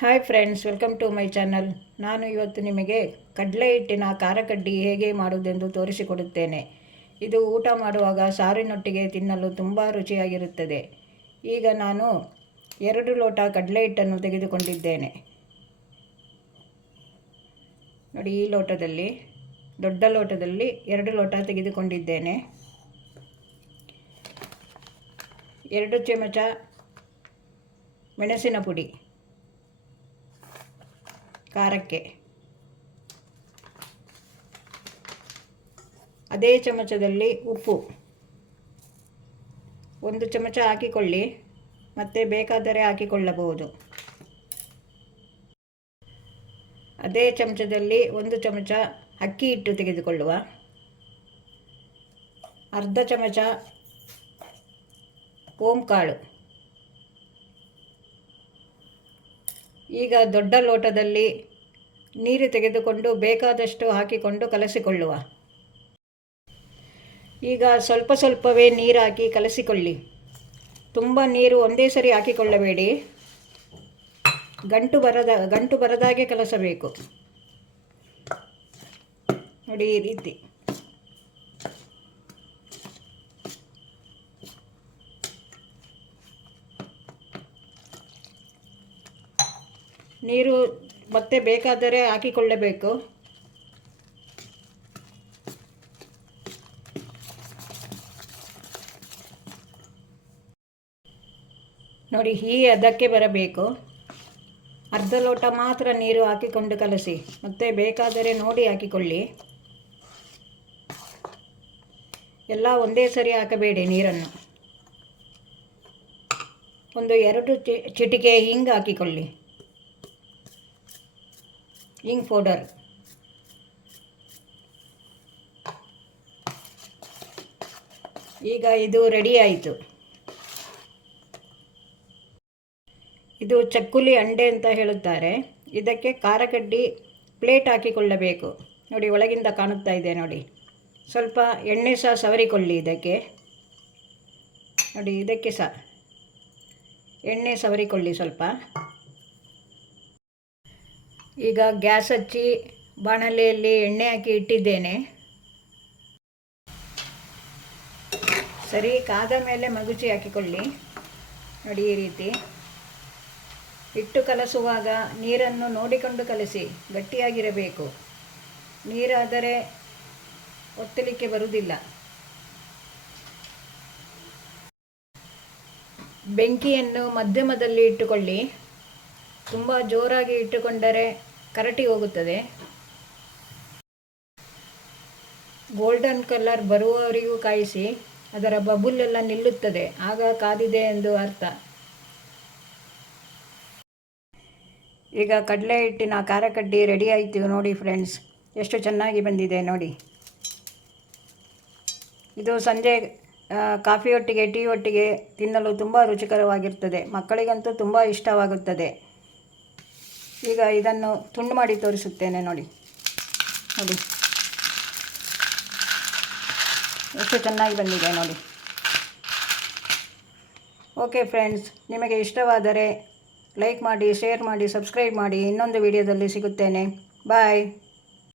Hi friends welcome to my channel ನಾನು ಇವತ್ತು ನಿಮಗೆ ಕಡಲೆ ಹಿಟ್ಟಿನ ಖಾರ ಕಡ್ಡಿ ಹೇಗೆ ಮಾಡುವುದೆಂದು ತೋರಿಸಿಕೊಡುತ್ತೇನೆ. ಇದು ಊಟ ಮಾಡುವಾಗ ಸಾರಿನೊಟ್ಟಿಗೆ ತಿನ್ನಲು ತುಂಬ ರುಚಿಯಾಗಿರುತ್ತದೆ. ಈಗ ನಾನು ಎರಡು ಲೋಟ ಕಡಲೆ ಹಿಟ್ಟನ್ನು ತೆಗೆದುಕೊಂಡಿದ್ದೇನೆ. ನೋಡಿ, ಈ ಲೋಟದಲ್ಲಿ, ದೊಡ್ಡ ಲೋಟದಲ್ಲಿ ಎರಡು ಲೋಟ ತೆಗೆದುಕೊಂಡಿದ್ದೇನೆ. ಎರಡು ಚಮಚ ಮೆಣಸಿನ ಪುಡಿ. ಖಾರಕ್ಕೆ. ಅದೇ ಚಮಚದಲ್ಲಿ ಉಪ್ಪು. ಒಂದು ಚಮಚ ಹಾಕಿಕೊಳ್ಳಿ. ಮತ್ತೆ ಬೇಕಾದರೆ ಹಾಕಿಕೊಳ್ಳಬಹುದು. ಅದೇ ಚಮಚದಲ್ಲಿ ಒಂದು ಚಮಚ ಅಕ್ಕಿ ಹಿಟ್ಟು ತೆಗೆದುಕೊಳ್ಳುವ. ಅರ್ಧ ಚಮಚ ಓಂಕಾಳು. ಈಗ ದೊಡ್ಡ ಲೋಟದಲ್ಲಿ ನೀರು ತೆಗೆದುಕೊಂಡು ಬೇಕಾದಷ್ಟು ಹಾಕಿಕೊಂಡು ಕಲಸಿಕೊಳ್ಳುವ. ಈಗ ಸ್ವಲ್ಪ ಸ್ವಲ್ಪವೇ ನೀರು ಕಲಸಿಕೊಳ್ಳಿ. ತುಂಬ ನೀರು ಒಂದೇ ಸರಿ ಹಾಕಿಕೊಳ್ಳಬೇಡಿ. ಗಂಟು ಬರದ, ಗಂಟು ಬರದಾಗೆ ಕಲಸಬೇಕು. ನೋಡಿ ಈ ರೀತಿ. ನೀರು ಮತ್ತೆ ಬೇಕಾದರೆ ಹಾಕಿಕೊಳ್ಳಬೇಕು. ನೋಡಿ, ಈ ಅದಕ್ಕೆ ಬರಬೇಕು? ಅರ್ಧ ಲೋಟ ಮಾತ್ರ ನೀರು ಹಾಕಿಕೊಂಡು ಕಲಸಿ. ಮತ್ತೆ ಬೇಕಾದರೆ ನೋಡಿ ಹಾಕಿಕೊಳ್ಳಿ. ಎಲ್ಲ ಒಂದೇ ಸರಿ ಹಾಕಬೇಡಿ ನೀರನ್ನು. ಒಂದು ಎರಡು ಚಿಟಿಕೆ ಹಿಂಗೆ ಹಾಕಿಕೊಳ್ಳಿ. ಇಂಕ್ ಪೌಡರ್ ಈಗ ಇದು ರೆಡಿ ಆಯಿತು. ಇದು ಚಕ್ಕುಲಿ ಅಂಡೆ ಅಂತ ಹೇಳುತ್ತಾರೆ. ಇದಕ್ಕೆ ಖಾರಕಡ್ಡಿ ಪ್ಲೇಟ್ ಹಾಕಿಕೊಳ್ಳಬೇಕು. ನೋಡಿ, ಒಳಗಿಂದ ಕಾಣುತ್ತಾ ಇದೆ ನೋಡಿ. ಸ್ವಲ್ಪ ಎಣ್ಣೆ ಸಹ ಸವರಿಕೊಳ್ಳಿ ಇದಕ್ಕೆ. ನೋಡಿ, ಇದಕ್ಕೆ ಸಹ ಎಣ್ಣೆ ಸವರಿಕೊಳ್ಳಿ ಸ್ವಲ್ಪ. ಈಗ ಗ್ಯಾಸ್ ಹಚ್ಚಿ ಬಾಣಲೆಯಲ್ಲಿ ಎಣ್ಣೆ ಹಾಕಿ ಇಟ್ಟಿದ್ದೇನೆ. ಸರಿ, ಕಾದ ಮೇಲೆ ಮಗುಚಿ ಹಾಕಿಕೊಳ್ಳಿ. ನೋಡಿ ಈ ರೀತಿ. ಹಿಟ್ಟು ಕಲಸುವಾಗ ನೀರನ್ನು ನೋಡಿಕೊಂಡು ಕಲಸಿ, ಗಟ್ಟಿಯಾಗಿರಬೇಕು. ನೀರಾದರೆ ಒತ್ತಲಿಕ್ಕೆ ಬರುವುದಿಲ್ಲ. ಬೆಂಕಿಯನ್ನು ಮಧ್ಯಮದಲ್ಲಿ ಇಟ್ಟುಕೊಳ್ಳಿ. ತುಂಬ ಜೋರಾಗಿ ಇಟ್ಟುಕೊಂಡರೆ ಕರಟಿ ಹೋಗುತ್ತದೆ. ಗೋಲ್ಡನ್ ಕಲರ್ ಬರುವವರಿಗೂ ಕಾಯಿಸಿ, ಅದರ ಬಬುಲ್ ಎಲ್ಲ ನಿಲ್ಲುತ್ತದೆ. ಆಗ ಕಾದಿದೆ ಎಂದು ಅರ್ಥ. ಈಗ ಕಡಲೆ ಹಿಟ್ಟಿನ ಖಾರ ಕಡ್ಡಿ ರೆಡಿ ಆಯಿತು ನೋಡಿ ಫ್ರೆಂಡ್ಸ್ ಎಷ್ಟು ಚೆನ್ನಾಗಿ ಬಂದಿದೆ ನೋಡಿ. ಇದು ಸಂಜೆ ಕಾಫಿ ಒಟ್ಟಿಗೆ, ಟೀ ಒಟ್ಟಿಗೆ ತಿನ್ನಲು ತುಂಬ ರುಚಿಕರವಾಗಿರ್ತದೆ. ಮಕ್ಕಳಿಗಂತೂ ತುಂಬ ಇಷ್ಟವಾಗುತ್ತದೆ. ಈಗ ಇದನ್ನು ತುಂಡು ಮಾಡಿ ತೋರಿಸುತ್ತೇನೆ ನೋಡಿ. ನೋಡಿ. ಎಷ್ಟು ಚೆನ್ನಾಗಿ ಬಂದಿದೆ ನೋಡಿ. ಓಕೆ ಫ್ರೆಂಡ್ಸ್, ನಿಮಗೆ ಇಷ್ಟವಾದರೆ ಲೈಕ್ ಮಾಡಿ, ಶೇರ್ ಮಾಡಿ, ಸಬ್ಸ್ಕ್ರೈಬ್ ಮಾಡಿ ಇನ್ನೊಂದು ವಿಡಿಯೋದಲ್ಲಿ ಸಿಗುತ್ತೇನೆ. ಬಾಯ್.